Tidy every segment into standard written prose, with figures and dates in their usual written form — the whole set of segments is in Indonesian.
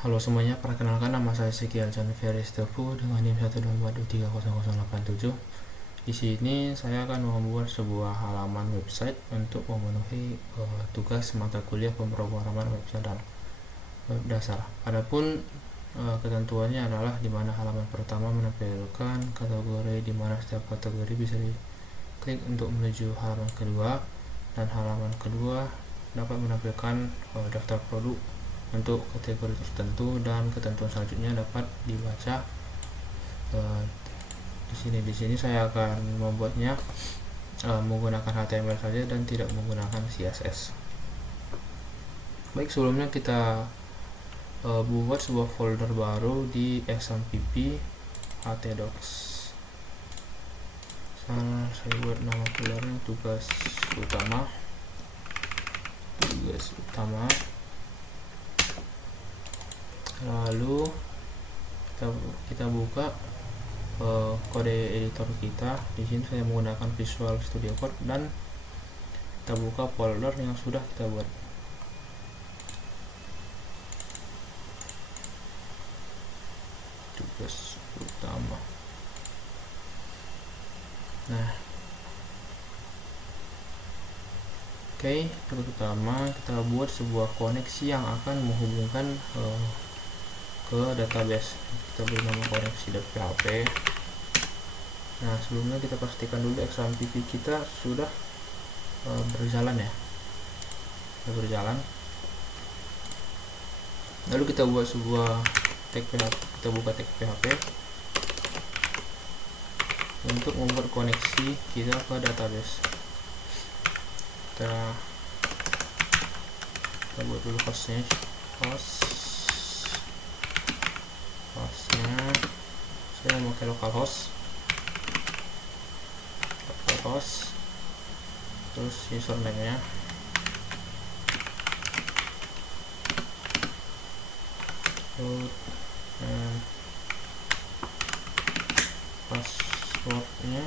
Halo semuanya, perkenalkan nama saya Siki Aljan Feris Tepu dengan NIM 124230087. Di sini saya akan membuat sebuah halaman website untuk memenuhi tugas mata kuliah pemrograman website dan web dasar. Adapun ketentuannya adalah di mana halaman pertama menampilkan kategori, di mana setiap kategori bisa diklik untuk menuju halaman kedua, dan halaman kedua dapat menampilkan daftar produk untuk kategori tertentu, dan ketentuan selanjutnya dapat dibaca di sini saya akan membuatnya menggunakan HTML saja dan tidak menggunakan CSS. Baik, sebelumnya kita buat sebuah folder baru di XAMPP htdocs. Saya buat nama foldernya tugas utama. Lalu kita buka kode editor kita. Di sini saya menggunakan Visual Studio Code dan kita buka folder yang sudah kita buat. Tugas utama. Nah, tugas utama kita buat sebuah koneksi yang akan menghubungkan ke database. Kita beri nama koneksi.php. Nah, sebelumnya kita pastikan dulu XAMPP kita sudah berjalan ya. Sudah berjalan. Lalu kita buat sebuah tag PHP. Kita buka tag PHP untuk membuat koneksi kita ke database. Kita buat dulu hostnya. Hostnya saya memakai localhost, terus username nya passwordnya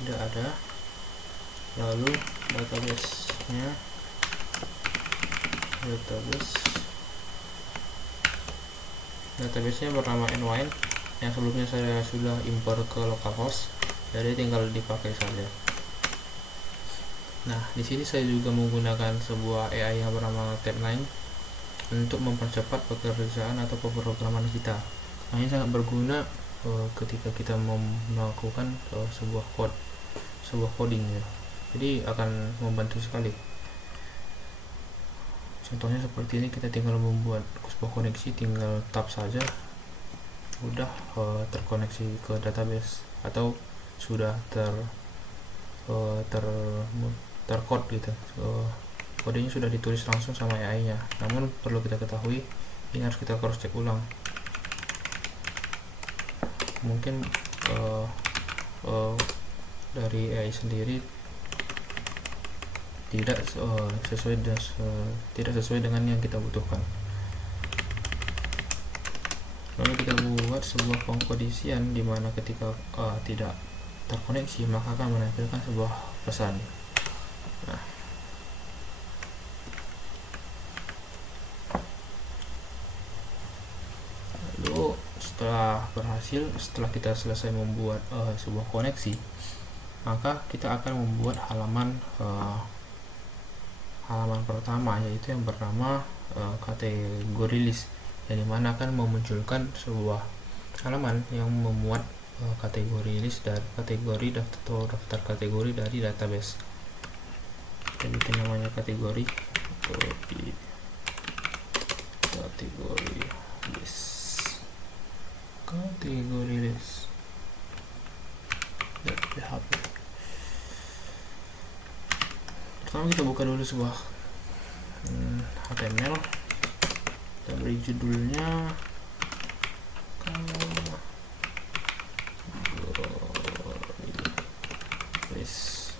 tidak ada. Lalu database-nya bernama nwine yang sebelumnya saya sudah import ke localhost, jadi tinggal dipakai saja. Nah, di sini saya juga menggunakan sebuah AI yang bernama Tabnine untuk mempercepat pekerjaan atau pemrograman kita. Nah, ini sangat berguna ketika kita melakukan sebuah coding ya. Jadi akan membantu sekali. Contohnya seperti ini, kita tinggal membuat sebuah koneksi, tinggal tab saja udah terkoneksi ke database atau sudah tercode gitu. Kodenya sudah ditulis langsung sama AI nya. Namun perlu kita ketahui, ini harus kita cross check ulang. Mungkin dari AI sendiri tidak sesuai dengan yang kita butuhkan. Lalu kita buat sebuah pengkondisian di mana ketika tidak terkoneksi maka akan menampilkan sebuah pesan. Nah, lalu setelah kita selesai membuat sebuah koneksi, maka kita akan membuat halaman pertama, yaitu yang bernama kategori list, yang dimana akan memunculkan sebuah halaman yang memuat kategori list dan kategori daftar kategori dari database. Kita bikin namanya kategori list .php. Pertama kita buka dulu sebuah HTML, kita beri judulnya list,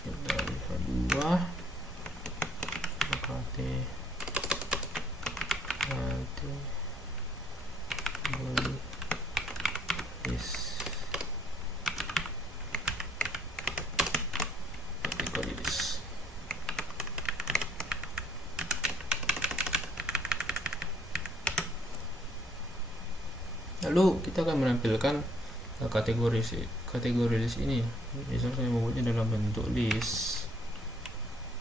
kita lihat dua list Lalu kita akan menampilkan kategori list ini. Misal saya membuatnya dalam bentuk list.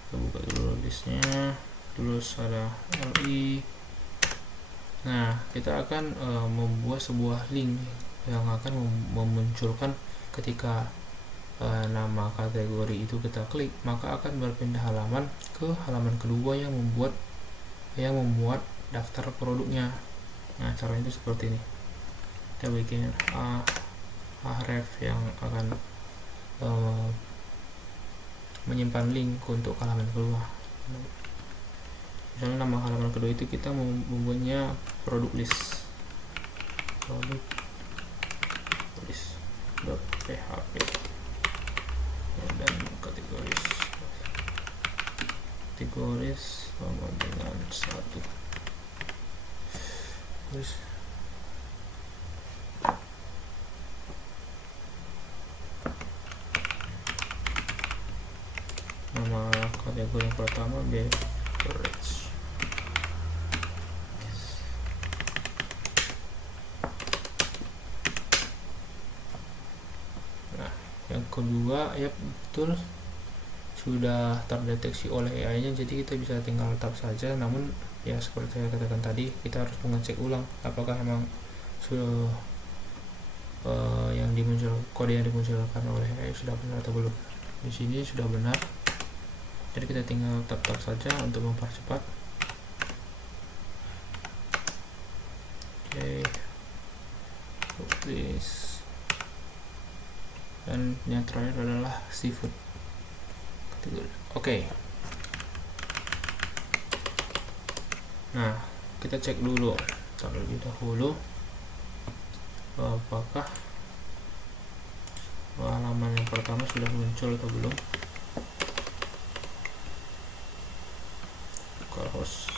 Kita buka dulu listnya, terus ada li. Nah, kita akan membuat sebuah link yang akan memunculkan ketika nama kategori itu kita klik, maka akan berpindah halaman ke halaman kedua yang memuat daftar produknya. Nah, caranya itu seperti ini. Kita bikin href yang akan menyimpan link untuk halaman kedua. Misalnya nama halaman kedua itu kita membuatnya produk list .php dan kategoris sama dengan 1. Terus nama kategori yang pertama beverage. Nah, yang kedua ya betul sudah terdeteksi oleh AI nya, jadi kita bisa tinggal tap saja. Namun ya seperti saya katakan tadi, kita harus mengecek ulang apakah memang kode yang dimunculkan oleh AI sudah benar atau belum. Di sini sudah benar, jadi kita tinggal tap saja untuk mempercepat. Oke, please. Dan yang terakhir adalah seafood. Oke. Nah, kita cek dulu terlebih dahulu apakah halaman yang pertama sudah muncul atau belum. Host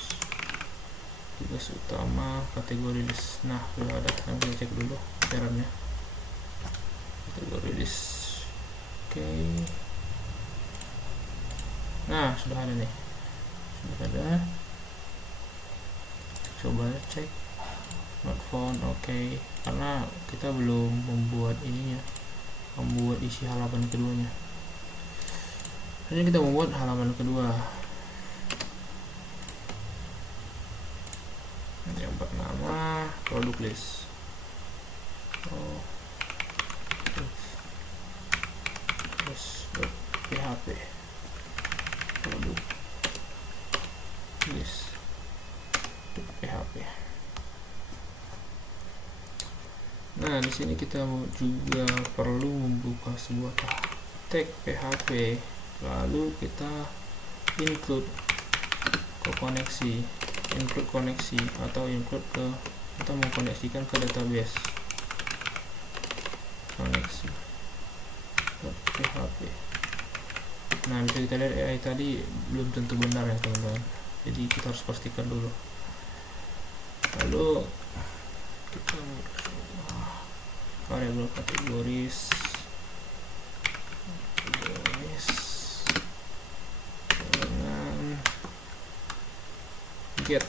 tugas utama kategori list. Nah, sudah ada. Kita cek dulu errornya. Kategori list. Oke. Nah, sudah ada nih. Sudah ada. Coba cek not found. Oke. Karena kita belum membuat membuat isi halaman keduanya. Hanya kita membuat halaman kedua yang bernama produk list. php produk list php. Nah, di sini kita juga perlu membuka sebuah tag php, lalu kita include koneksi atau include kita mengkoneksikan ke database koneksi php. Nah, bisa kita lihat AI tadi belum tentu benar ya teman-teman, jadi kita harus pastikan dulu. Lalu kita variabel kategoris dengan get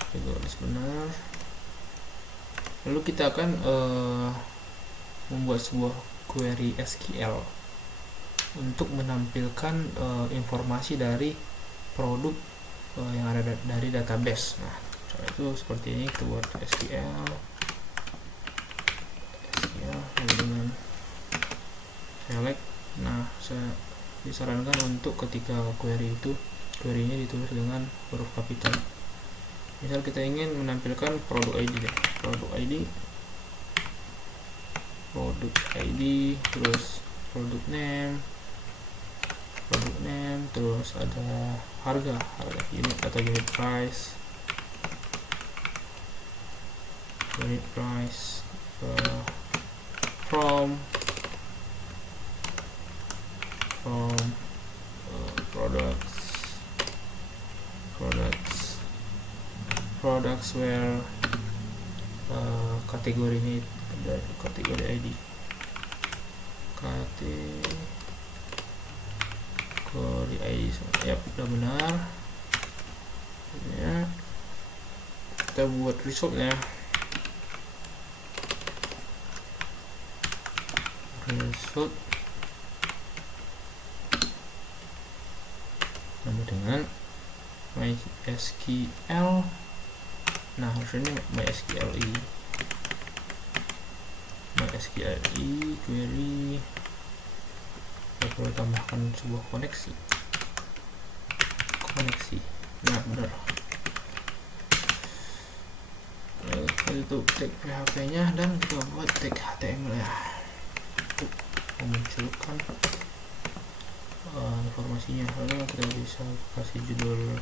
kategoris benar. Lalu kita akan membuat sebuah query SQL untuk menampilkan informasi dari produk yang ada dari database. Nah, cara itu seperti ini. Kita buat SQL lalu dengan select. Nah, saya disarankan untuk ketika query-nya ditulis dengan huruf kapital. Misal kita ingin menampilkan produk ID terus produk name, terus ada harga unit atau unit price, from products where kategori ini dari kategori ID, kategori ID. Ya, sudah benar. ya, kita buat resultnya. Result sama dengan MySQL. Nah, harusnya MySQLi query. Kita perlu tambahkan sebuah koneksi. Nah, benar. Kita tutup tag PHP nya dan kita buat tag HTML ya untuk memunculkan informasinya. Lalu kita bisa kasih judul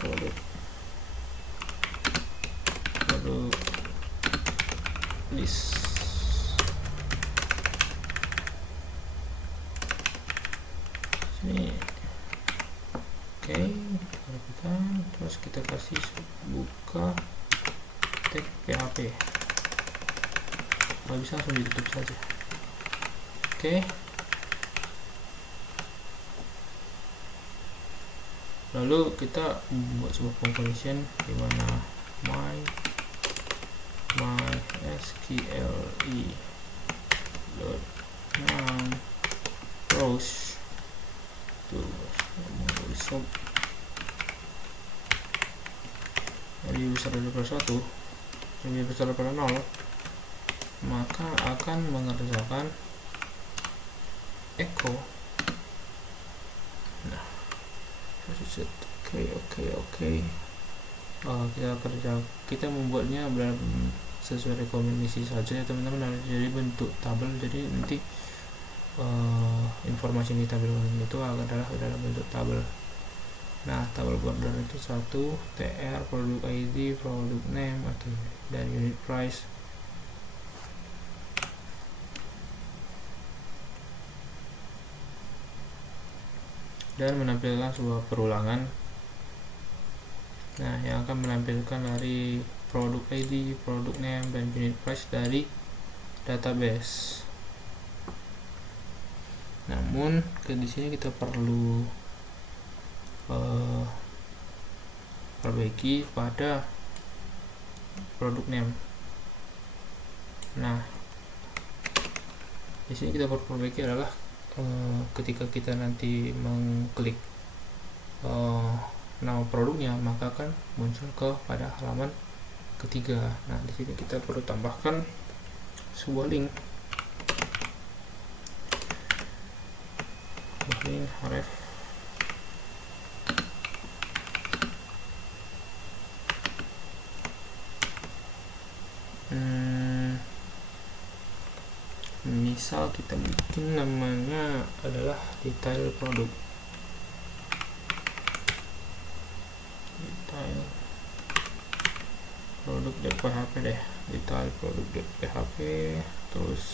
produk list. Sini oke, terus kita kasih buka tag PHP. Kalau bisa langsung ditutup saja. Oke. Lalu kita membuat sebuah condition di mana MySQLi rows to result lebih besar daripada 1, lebih besar daripada 0, maka akan mengerjakan echo. Nah, oke. Kita membuatnya sesuai rekomendasi saja ya teman-teman. Jadi bentuk tabel, jadi nanti informasi yang kita berikan itu adalah dalam bentuk tabel. Nah, tabel border itu 1 TR, produk ID, produk name, atau dan unit price. Dan menampilkan sebuah perulangan. Nah, yang akan menampilkan dari produk ID, produk name, dan unit price dari database. Namun di sini kita perlu perbaiki pada produk name. Nah, di sini kita perlu perbaiki adalah ketika kita nanti mengklik nama produknya, maka akan muncul pada halaman ketiga. Nah, di sini kita perlu tambahkan sebuah link href misal kita bikin namanya adalah detail produk, .php deh, detail produk.php. Terus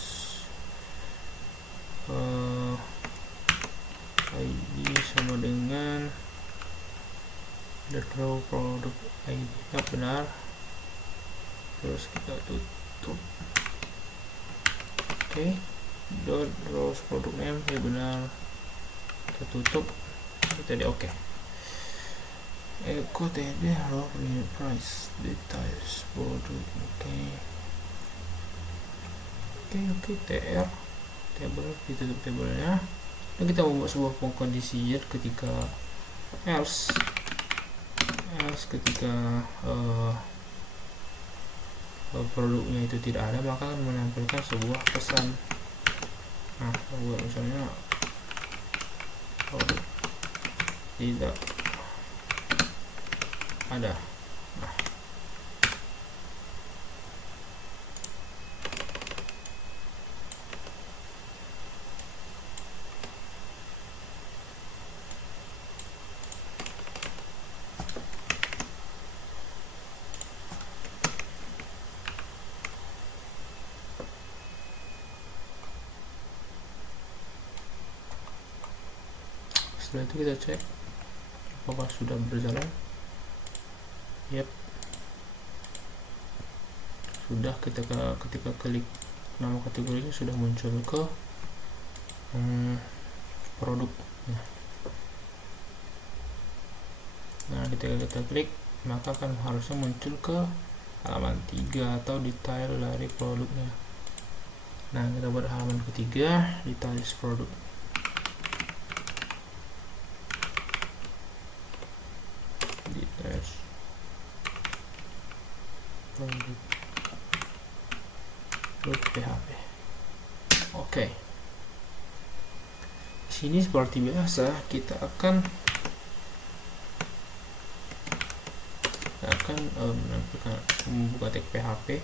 ID sama dengan the row produk ID nya benar. Terus kita tutup. Oke, dot rows produk name ya benar, kita tutup. Jadi oke. Echo td row unit price details produk. Oke, tr table, ditutup tabelnya. Dan kita membuat sebuah condition ketika else ketika produknya itu tidak ada, maka akan menampilkan sebuah pesan. Nah, buat misalnya produk tidak ada. Nah, setelah itu kita cek apakah sudah berjalan. Yep, sudah. Ketika klik nama kategorinya sudah muncul ke produk. Nah, Nah, ketika kita klik, maka akan harusnya muncul ke halaman 3 atau detail dari produknya. Nah, kita buat halaman ketiga, details produk. Details produk PHP. Oke. Di sini seperti biasa kita akan membuka tag PHP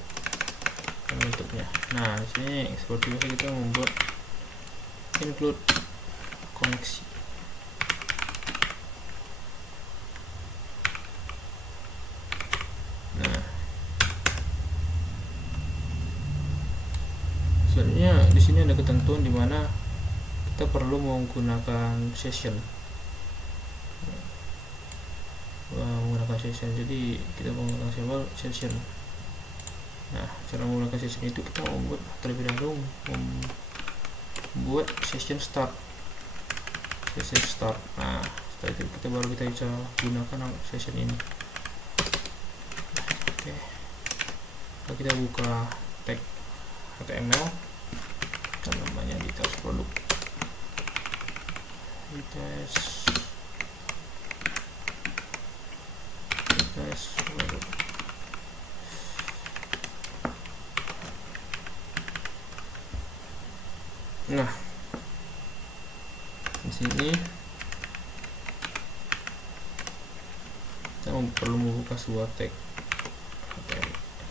dan bentuknya. Nah, di sini seperti biasa kita membuat include koneksi. Nah, sebenarnya di sini ada ketentuan di mana kita perlu menggunakan session. Jadi kita menggunakan session. Nah, cara menggunakan session itu kita membuat terlebih dahulu membuat session start. Nah, setelah itu kita bisa gunakan session ini. Oke. Lalu kita buka tag HTML dan namanya details produk. Details produk. Nah, di sini kita perlu membuka sebuah tag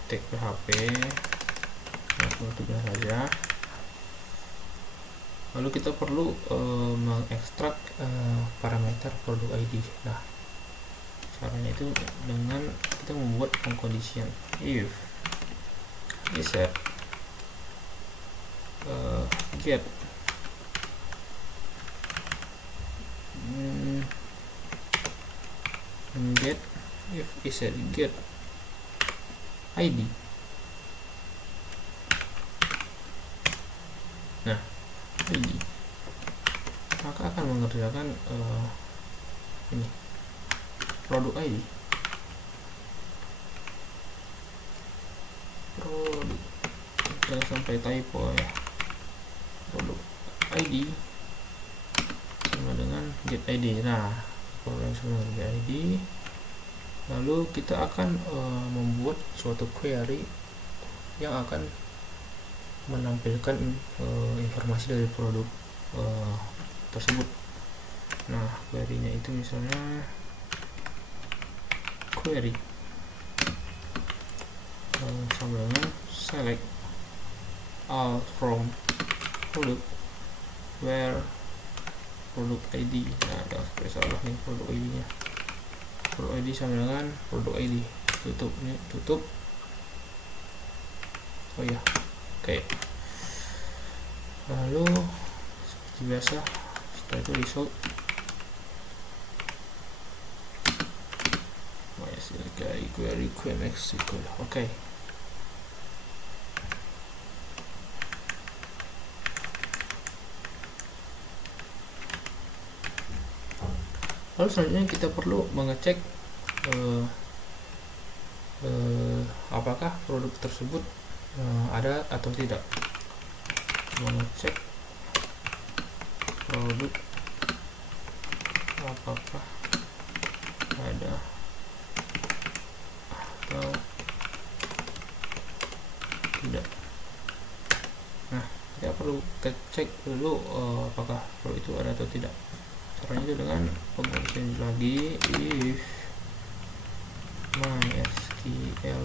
PHP. Nah, seperti biasa saja. Lalu kita perlu mengekstrak parameter produk ID. Nah, caranya itu dengan kita membuat condition if set get if set get ID. Nah, ID maka akan mengerjakan ini produk ID. Jangan sampai typo ya. Produk ID sama dengan get ID. Nah, produk sama dengan get ID. Lalu kita akan membuat suatu query yang akan menampilkan informasi dari produk tersebut. Nah, query-nya itu misalnya query sama dengan select all from product where product ID. Nah, ada salah nih produk ID nya. Produk ID sama dengan produk ID. Tutup. Oh ya, oke. Lalu seperti biasa, setelah itu result. Query MySQL. Oke. Lalu selanjutnya kita perlu mengecek apakah produk tersebut ada atau tidak. Mengecek produk apakah ada atau tidak. Nah, kita perlu cek dulu apakah produk itu ada atau tidak. Caranya itu dengan pengurusan lagi if MySQL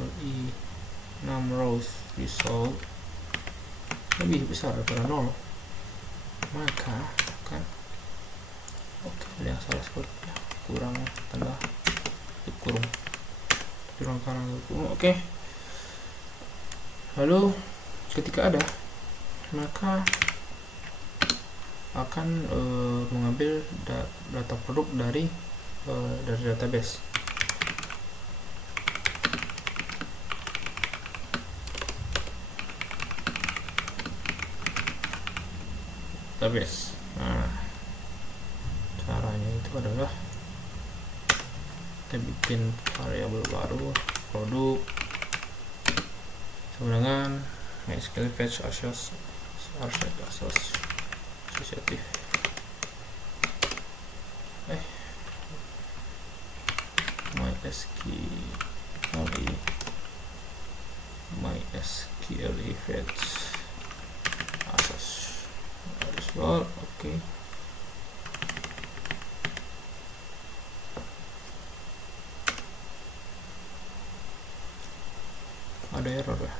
6 rows result lebih besar daripada 0, maka kan ada yang salah sepertinya, kurang tanda kurung kanan kurung. Oke. Lalu ketika ada, maka akan mengambil data produk dari database. Nah, caranya itu adalah kita bikin variabel baru produk sama dengan MySQL fetch associative MySQL fetch result. Oke. Ada error ya.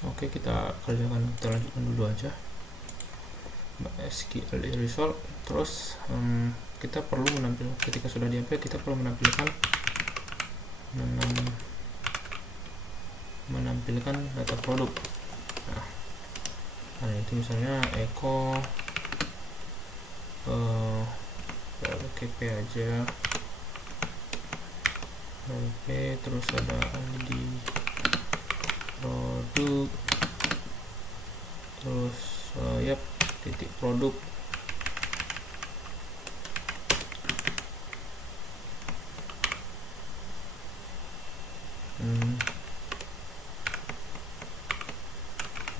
Oke, kita lanjutkan dulu aja SQL result. Terus kita perlu menampilkan, ketika sudah di-apply kita perlu menampilkan data produk. Nah itu misalnya echo KP aja, KP, terus ada ID produk, terus titik produk,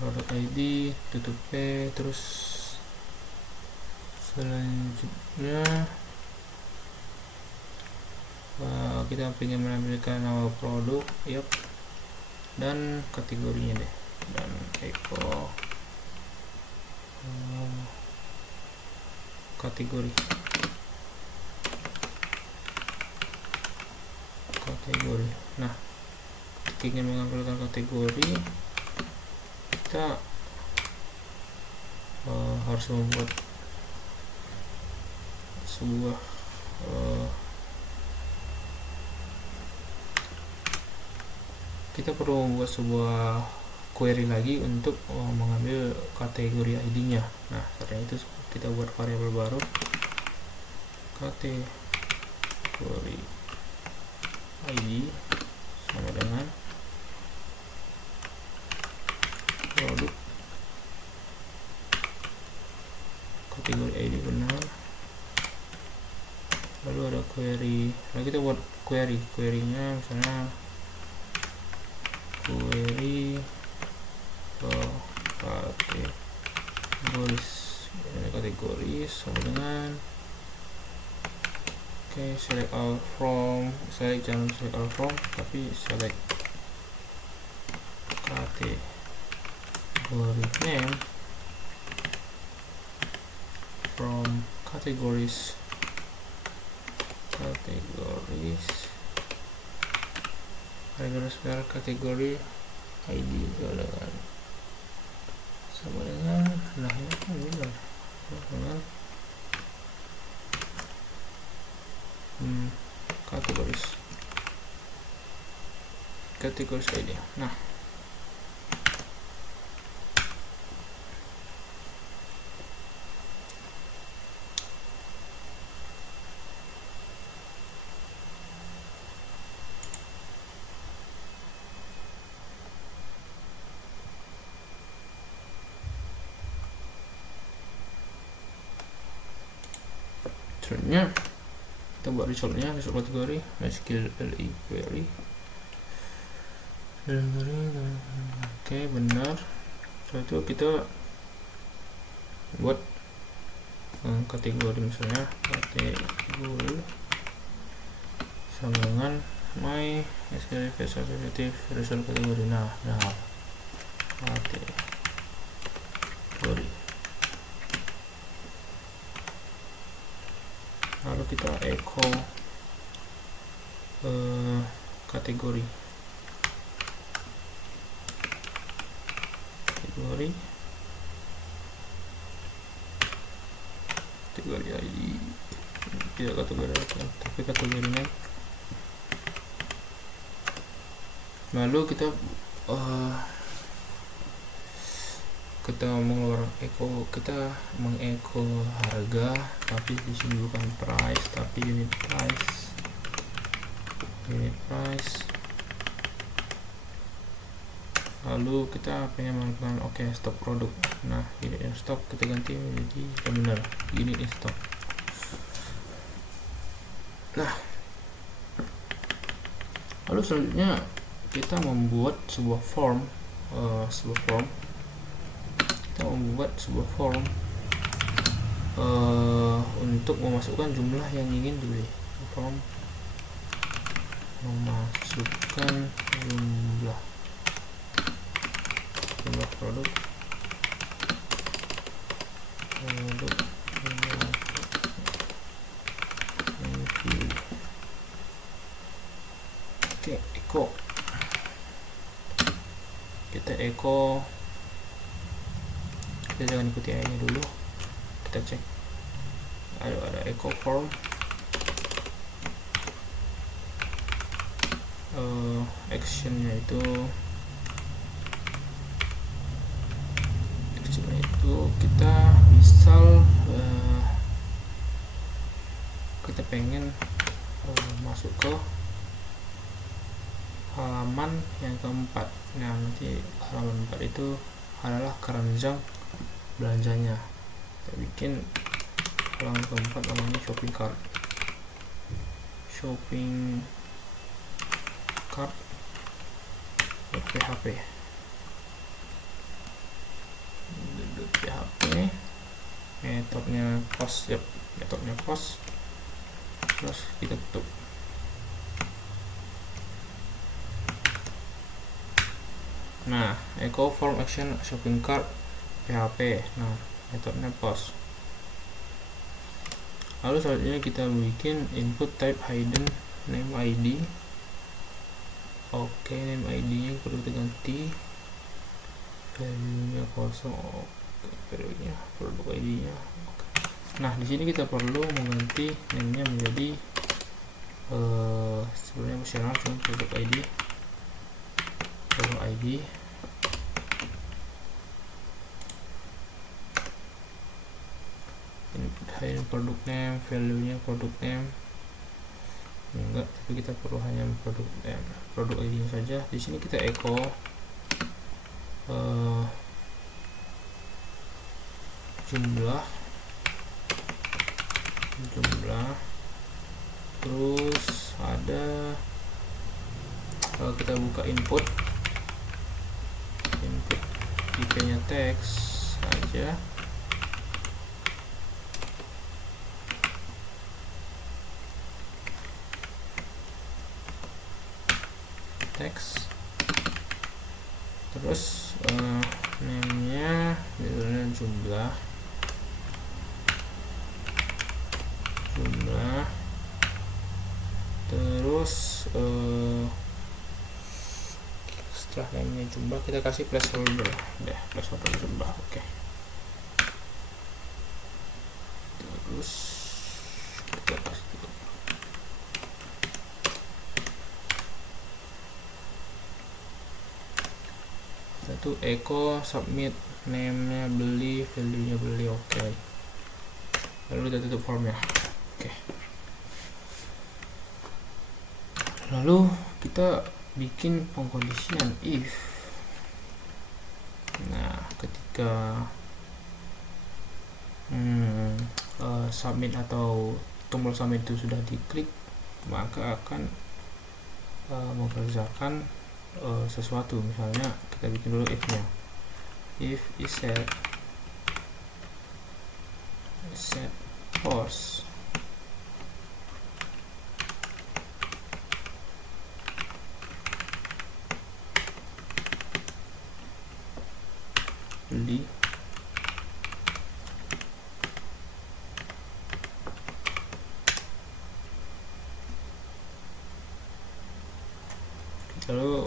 produk ID, tutup P, terus selanjutnya kita ingin menampilkan nama produk, dan kategorinya deh, dan echo kategori. Nah, jika ingin mengambilkan kategori, kita harus membuat sebuah kita perlu membuat sebuah query lagi untuk mengambil kategori ID-nya. Nah, karena itu kita buat variabel baru kategori ID sama dengan produk, kategori ID benar, lalu ada query. Lalu kita buat query-nya misalnya query kategori sama dengan select all from, jangan select all from tapi select kategori name from categories kategori ID sama dengan nah ini kan benar dengan kategoris ID. Nah, selanjutnya kita buat result kategori MySQL query. Oke, benar. Setelah itu kita buat kategori, misalnya kategori sama dengan MySQL fetch associative result kategori. Nah kategori, lalu kita echo kategori kategori ID tidak kategori apa tapi kategori name. Lalu kita mengecho harga, tapi di sini bukan price tapi unit price. Lalu kita pengen melakukan stop produk. Nah, unit in stock kita ganti menjadi benar unit in stock. Nah, lalu selanjutnya kita membuat sebuah form. Kita membuat sebuah form untuk memasukkan jumlah yang ingin dibeli. Form memasukkan jumlah produk echo. Kita echo, kita jangan ikuti AI nya dulu, kita cek ada echo form. Actionnya itu kita misal kita pengen masuk ke halaman yang keempat. Nah, nanti halaman 4 itu adalah keranjang belanjanya. Kita bikin halaman keempat namanya shopping cart .php. Metodenya post, terus kita tutup. Nah, echo form action shopping cart PHP. Nah, metodenya post. Lalu selanjutnya kita bikin input type hidden name ID. Name ID nya perlu kita ganti, value nya kosong. Value nya produk ID nya. Nah, di sini kita perlu mengganti name nya menjadi sebenarnya opsional, cuma produk ID. Hidden product name, value nya product name enggak, tapi kita perlu hanya produk ID nya saja. Di sini kita echo jumlah, terus ada kita buka input IP nya teks saja. Teks, terus name nya misalnya jumlah, terus setelah name nya jumlah kita kasih placeholder jumlah. Oke. Terus kita kasih satu echo submit, name nya beli, value nya beli. Oke. Lalu kita tutup formnya. Oke. Lalu kita bikin pengkondisian if. Nah, ketika submit atau tombol submit itu sudah diklik, maka akan mengerjakan sesuatu. Misalnya kita bikin dulu if nya, if is set post beli, lalu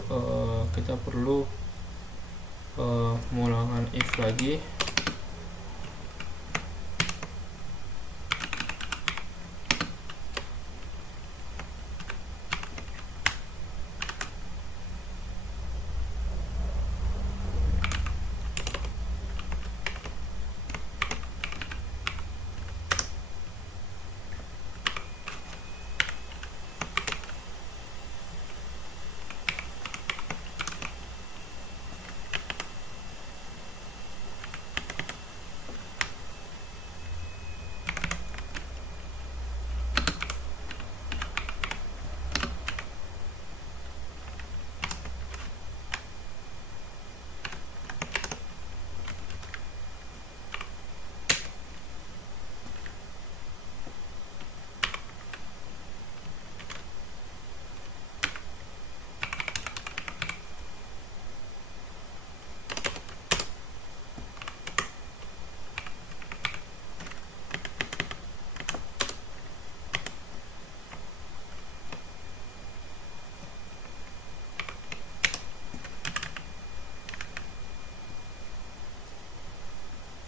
kita perlu mengulangi if lagi.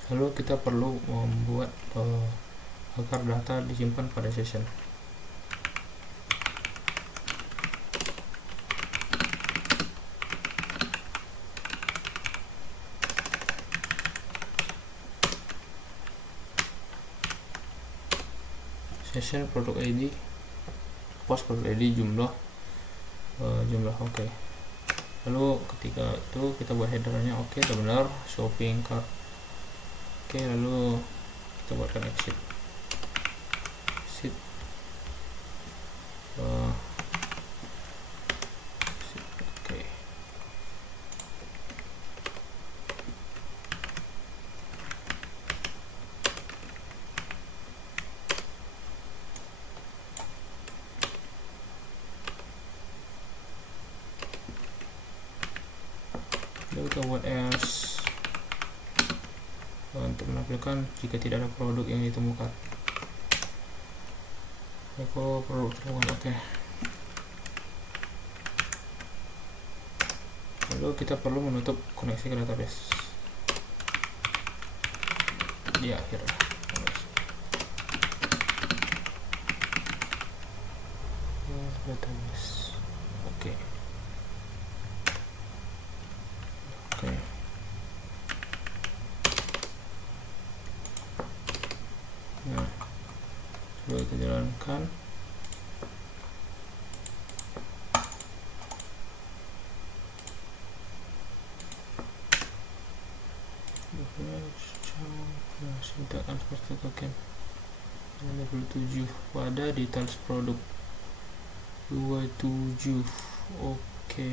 Lalu kita perlu membuat agar data disimpan pada session. Session produk ID, post produk ID jumlah oke. Lalu ketika itu kita buat headernya oke, sudah benar, shopping cart oke. Lalu kita buatkan exit oke. Lalu kita buat else untuk menampilkan jika tidak ada produk yang ditemukan. Echo produk temukan oke. Lalu kita perlu menutup koneksi ke database di akhir. Database oke. Nah, coba kita jalankan. Sintakan seperti token level 7 pada details produk 27 oke.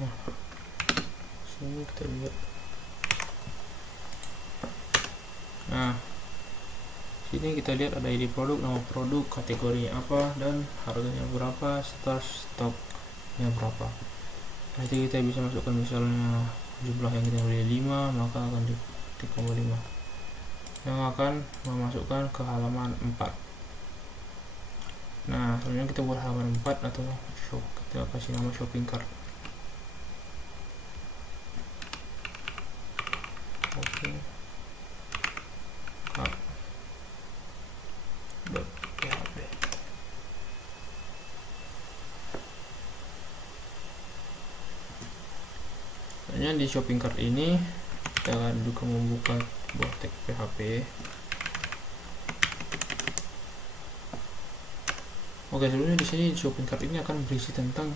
Nah, sini kita lihat. Nah, sini kita lihat ada ID produk, nama produk, kategorinya apa, dan harganya berapa, stoknya berapa. Nanti kita bisa masukkan misalnya jumlah yang kita beli 5, maka akan diketik 5 yang akan memasukkan ke halaman 4. Nah, sebenarnya kita buat halaman 4 atau shop, kita kasih nama shopping cart. Oke. Cart.php. Sebenarnya di shopping cart ini kita akan juga membuka buah tag PHP. Oke, sebelumnya di sini shopping cart ini akan berisi tentang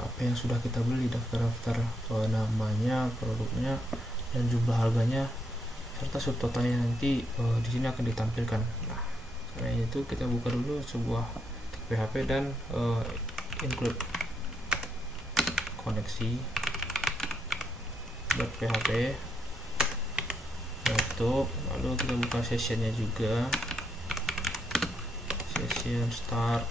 apa yang sudah kita beli, daftar-daftar namanya, produknya, dan jumlah harganya, serta subtotalnya nanti di sini akan ditampilkan. Nah, karena itu kita buka dulu sebuah PHP dan include koneksi .php laptop, lalu kita buka sessionnya juga, session start,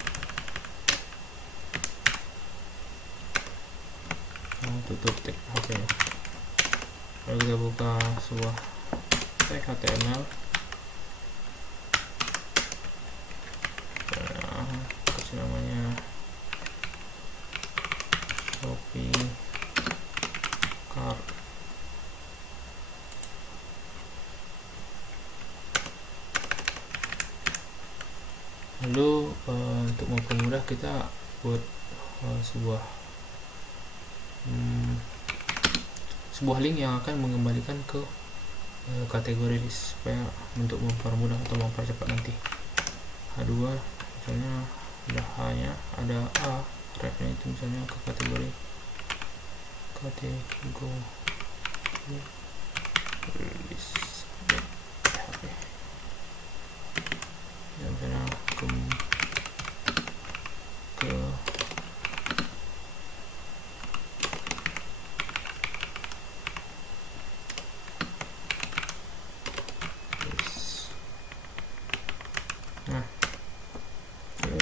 tutup tag PHP nya, lalu kita buka sebuah tag HTML, kasih namanya shopping cart. Lalu untuk mempermudah kita buat sebuah link yang akan mengembalikan ke kategori list, supaya untuk mempermudah atau mempercepat nanti. H2 misalnya ada H nya, ada A ref nya itu misalnya ke kategori list PHP, dan misalnya ke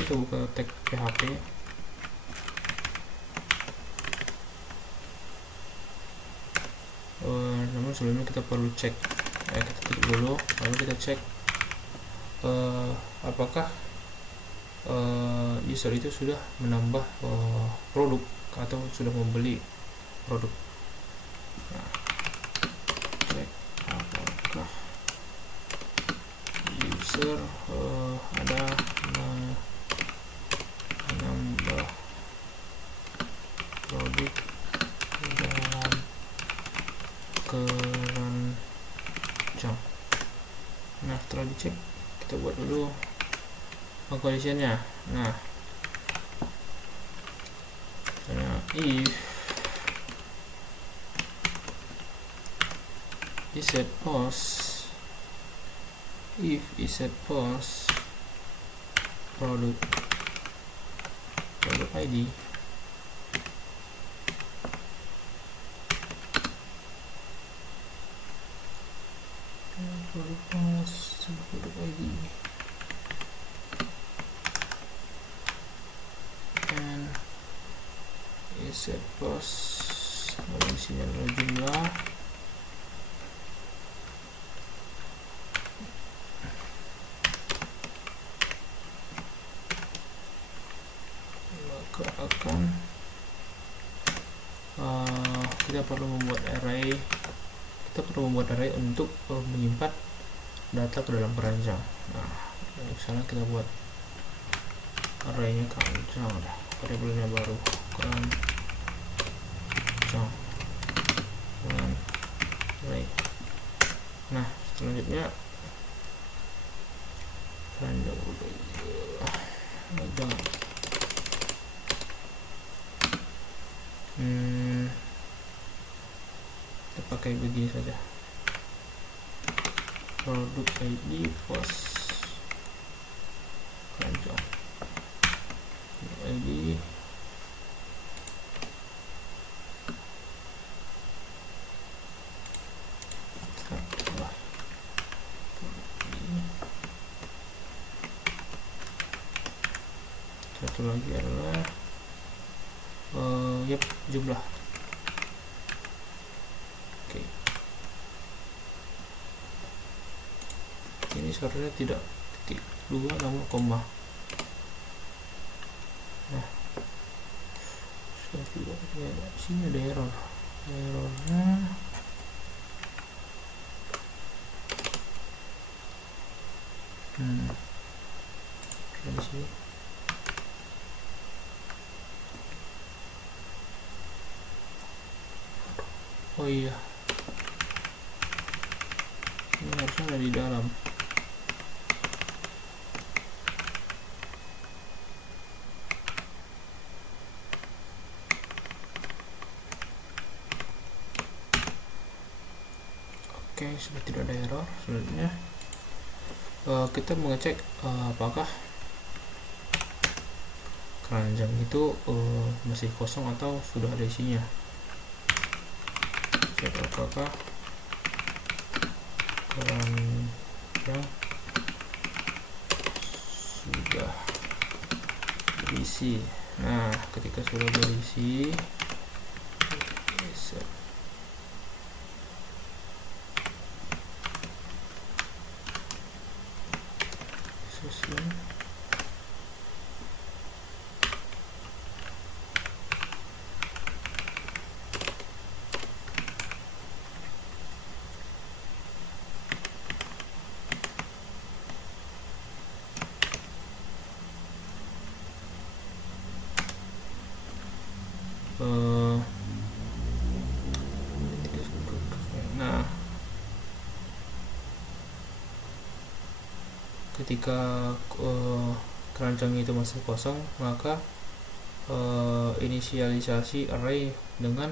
kita buka tag PHP, namun sebelumnya kita perlu cek, kita tutup dulu, lalu kita cek apakah user itu sudah menambah produk atau sudah membeli produk. Nah, cek apakah user ada menambah produk dalam keranjang. Nah, setelah dicek, kita buat dulu conditionnya. Nah, misalnya if is set post product ID product ID and is set post, lalu isinya adalah jumlah, maka akan kita perlu membuat array untuk menyimpan data ke dalam keranjang. Nah, misalnya kita buat arraynya keranjang, variabelnya baru keranjang dengan array. Nah, selanjutnya keranjang kita pakai begini saja, produk ID post keranjang ID satu lagi adalah jumlah. Oke. Ini seharusnya tidak titik 2 namun koma. Nah, sini ada errornya di sini. Oh iya, ini harusnya ada di dalam. Oke, sudah tidak ada error. Selanjutnya kita mengecek apakah keranjang itu masih kosong atau sudah ada isinya. Cek apakah keranjang sudah berisi. Nah, ketika sudah berisi, bisa session nah, ketika keranjang itu masih kosong, maka inisialisasi array dengan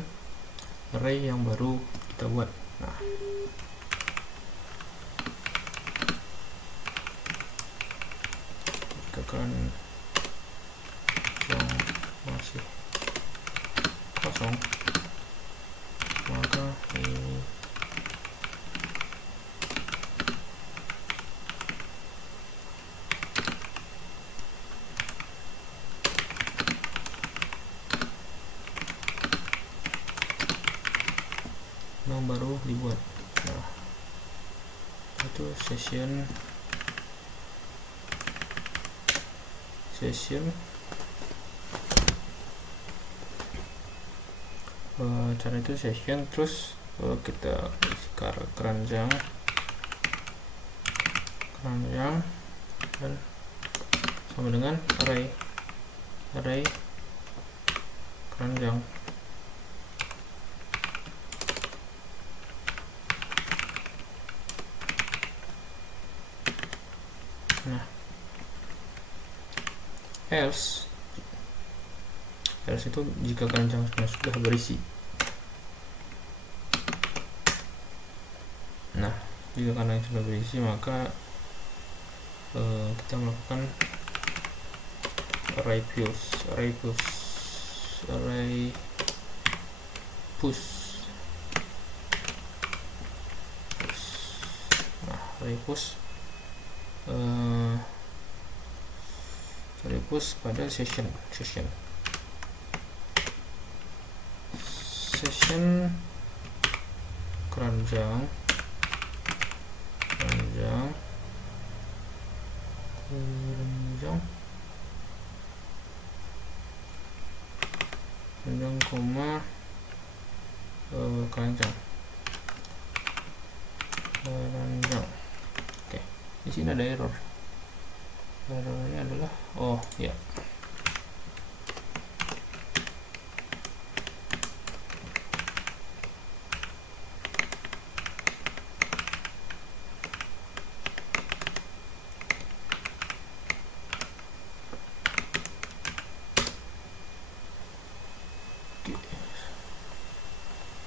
array yang baru kita buat. Nah, jika keranjang masih kosong, maka ini yang baru dibuat. Nah, itu session cara itu session, terus kita keranjang dan sama dengan array keranjang. Nah, else itu jika keranjang sudah berisi. Nah, jika keranjang sudah berisi, maka kita melakukan array push. Nah, array push pada session keranjang koma keranjang. Oke, di sini ada error. Errornya adalah ya,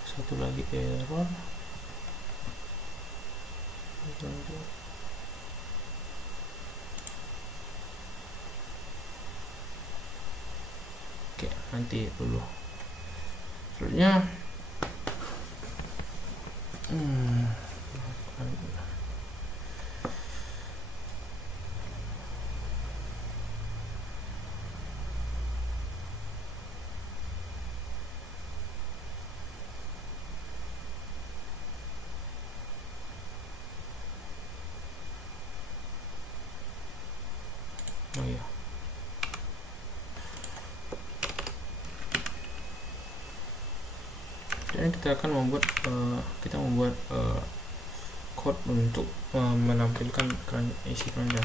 satu lagi error. Oke, nanti dulu. Selanjutnya ya, dan kita akan membuat code untuk menampilkan isi keranjang.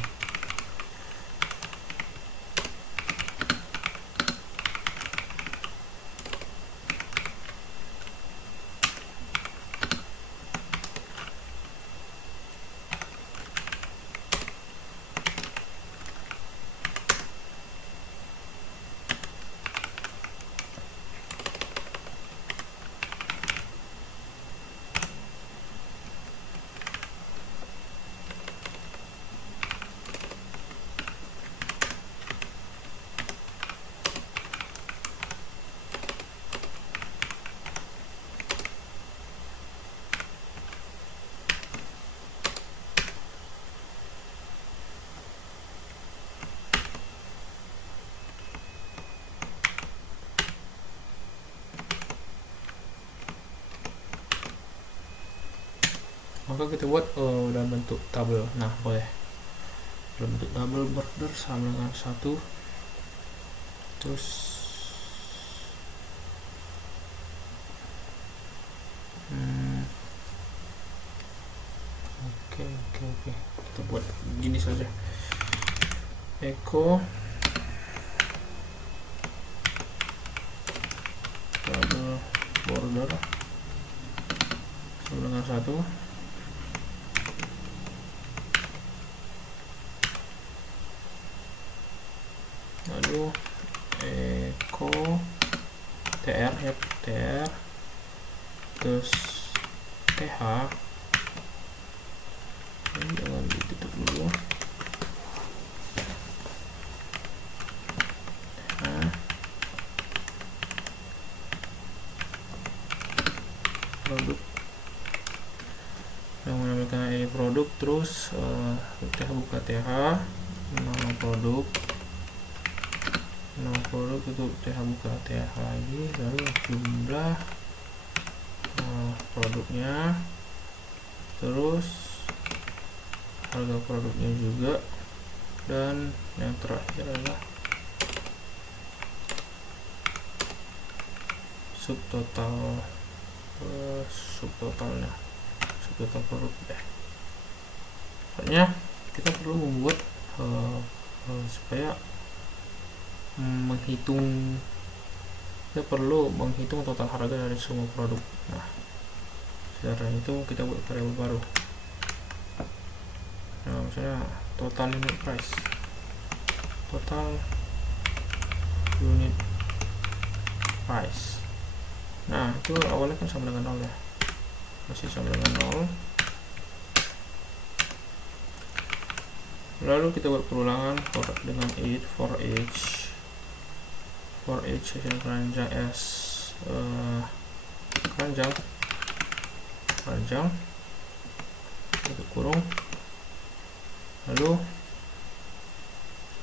maka kita buat dalam bentuk tabel. Nah, boleh dalam bentuk double border sama dengan 1, terus oke, kita buat gini saja, echo double border sama dengan 1, lalu echo tr ya, tr, terus th, ini jangan ditutup dulu, produk yang menambahkan ini produk, terus th buka th, nama produk itu th buka th lagi, lalu jumlah produknya, terus harga produknya juga, dan yang terakhir adalah subtotal subtotal produk ya. Pokoknya kita perlu membuat supaya kita perlu menghitung total harga dari semua produk. Nah, secara itu kita buat variabel baru. Nah, misalnya total unit price, total unit price. Nah, itu awalnya kan sama dengan 0 ya, masih sama dengan 0. Lalu kita buat perulangan dengan for each session keranjang keranjang itu kurung, lalu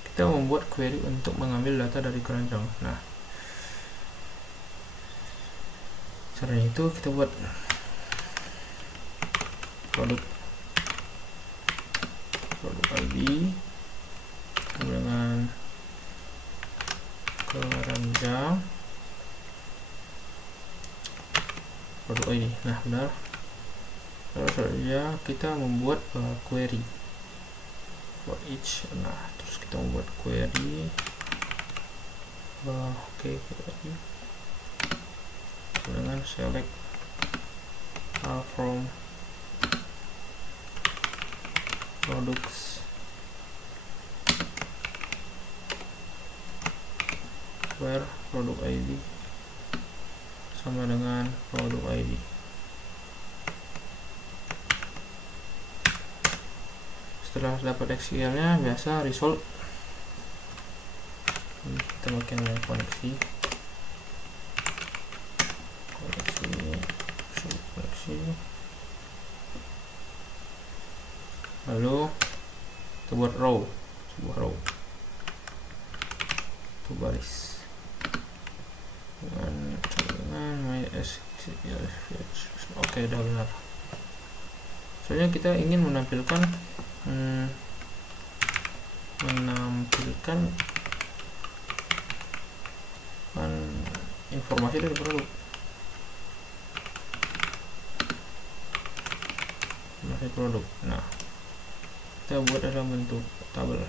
kita membuat query untuk mengambil data dari keranjang. Nah, caranya itu kita buat produk ID dengan keranjang produk ID. Nah, benar. Lalu saja kita membuat query for each. Nah, terus kita membuat query query dengan select from products where product ID sama dengan produk ID. Setelah dapat SQL nya, biasa result kita pakai koneksi lalu kita buat sebuah row itu baris dengan MySQL. Oke, udah benar. Soalnya kita ingin menampilkan informasi dari produk. Nah, kita buat dalam bentuk tabel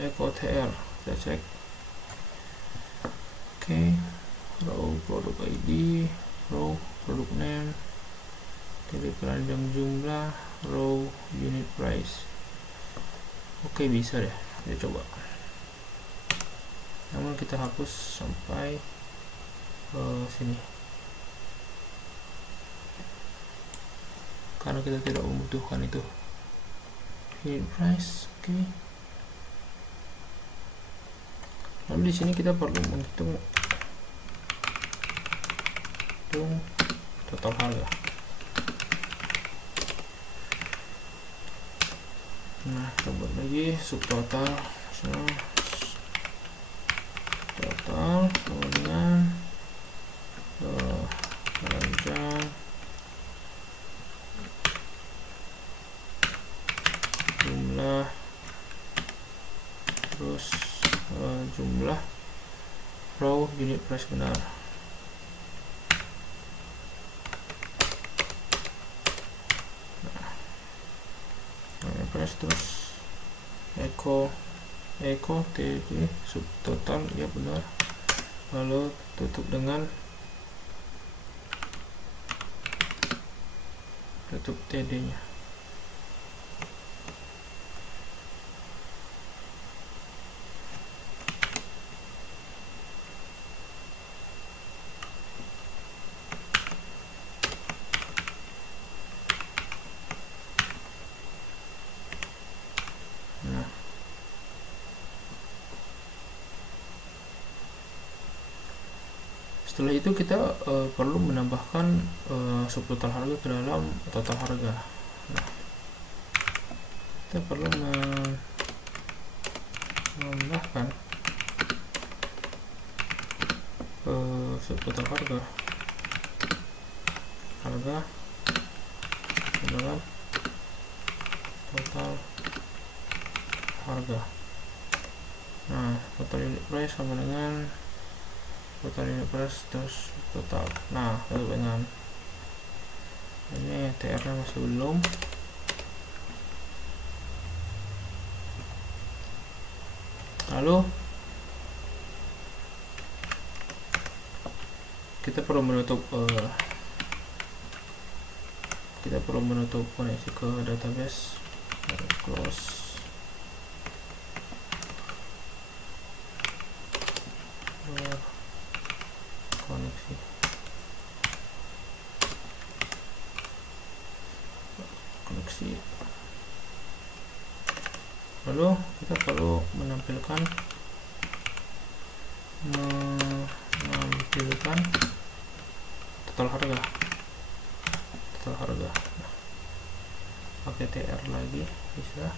echo tr, kita cek. Row produk ID, row produk name, jadi keranjang jumlah, row unit price. Bisa deh, kita coba. Namun kita hapus sampai sini karena kita tidak membutuhkan itu. Unit price, lalu di sini kita perlu menghitung total harga. Nah, kita buat lagi subtotal total kemudian keranjang row unit price benar. Unit price, terus echo TD subtotal ya benar, lalu tutup dengan tutup TD nya. Nah, setelah itu kita perlu menambahkan subtotal harga ke dalam total harga. Nah, kita perlu menambahkan subtotal harga ke dalam total harga. Nah, total unit price sama dengan total unit price terus total. Nah, lalu dengan ini TR nya masih belum. Lalu kita perlu menutup koneksi ke database. Close. koneksi. Lalu kita perlu menampilkan total harga. Nah, pakai TR lagi bisa.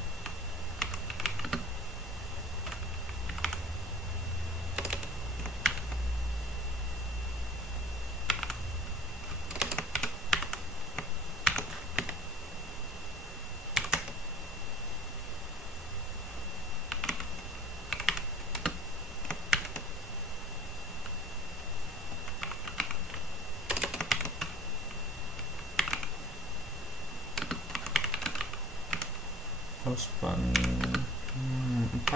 Span 4,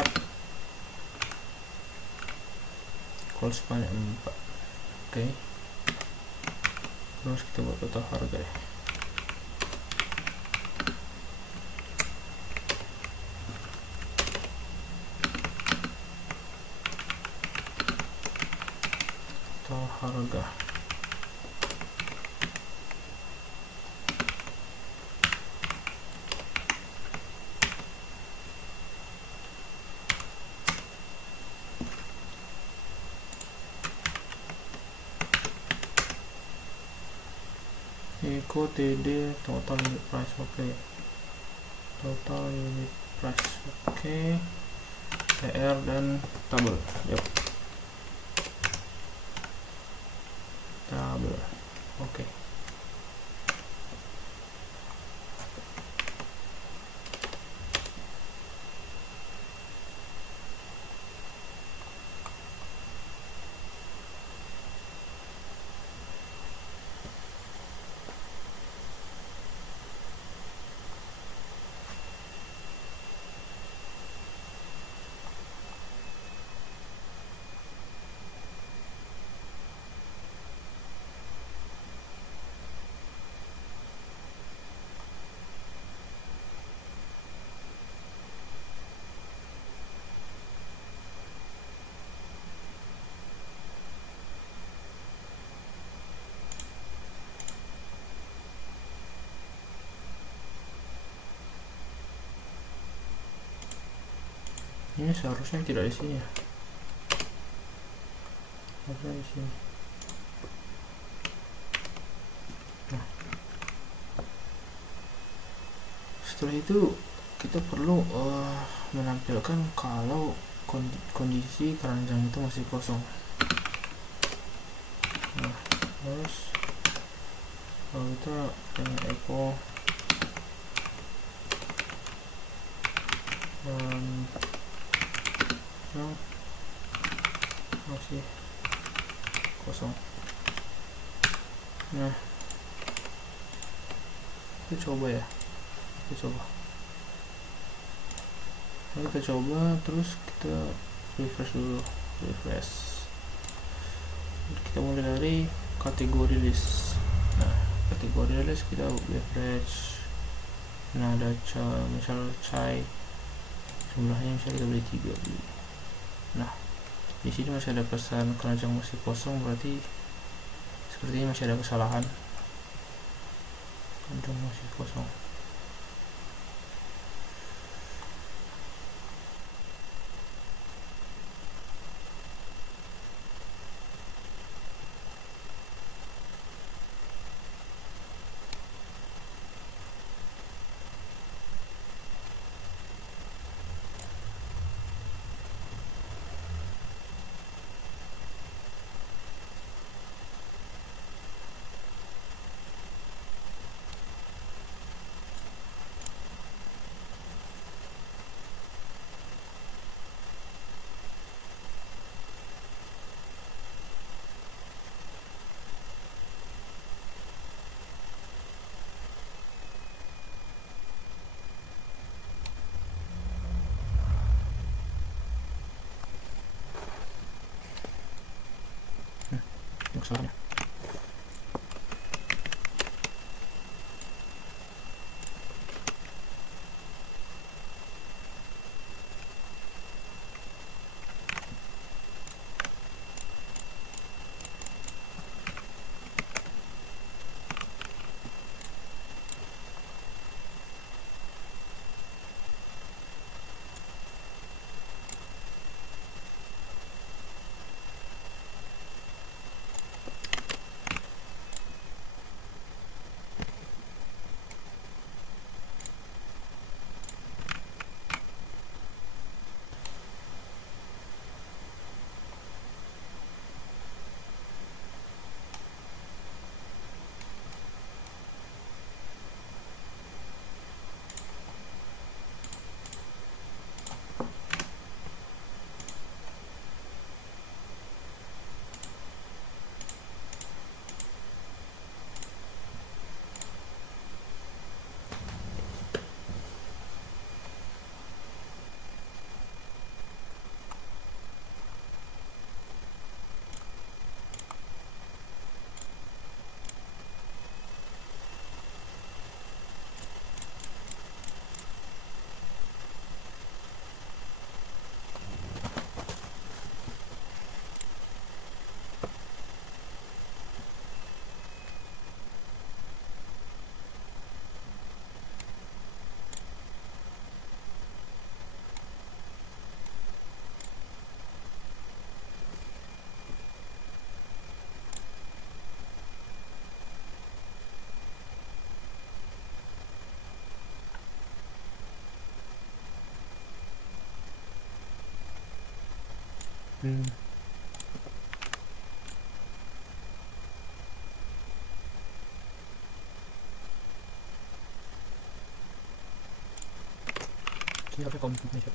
call span 4. Oke. Terus kita buat total harga ya. Total harga. Echo TD total unit price. Oke. Total unit price. Oke. TR dan tabel. Yep. Tabel. Oke. Ini seharusnya tidak di sini ya. Harusnya di sini. Nah, setelah itu kita perlu menampilkan kalau kondisi keranjang itu masih kosong. Nah, terus kalau kita dengan echo dan masih kosong. Nah, kita coba ya, kita coba terus kita refresh dulu. Kita mulai dari kategori list. Nah, kategori list kita beverage. Nah, ada misal chai, jumlahnya misalnya kita beli 3 beli. Nah, di sini masih ada pesan keranjang masih kosong, berarti sepertinya masih ada kesalahan. Keranjang masih kosong. Kesalahannya. Siapa komputernya?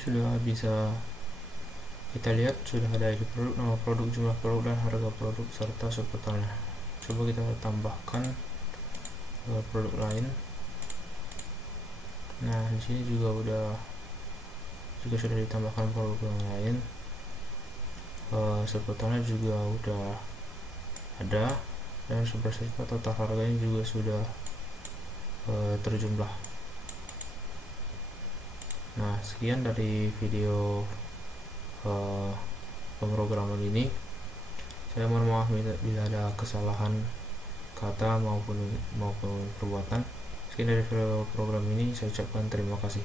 sudah bisa kita lihat, sudah ada ID produk, nama produk, jumlah produk, dan harga produk serta subtotalnya. Coba kita tambahkan produk lain. Nah, di sini juga sudah ditambahkan produk yang lain. Subtotalnya juga udah ada, dan beserta total harganya juga sudah terjumlah. Nah, sekian dari video pemrograman ini. Saya mohon maaf bila ada kesalahan kata maupun perbuatan. Sekian dari video program ini, saya ucapkan terima kasih.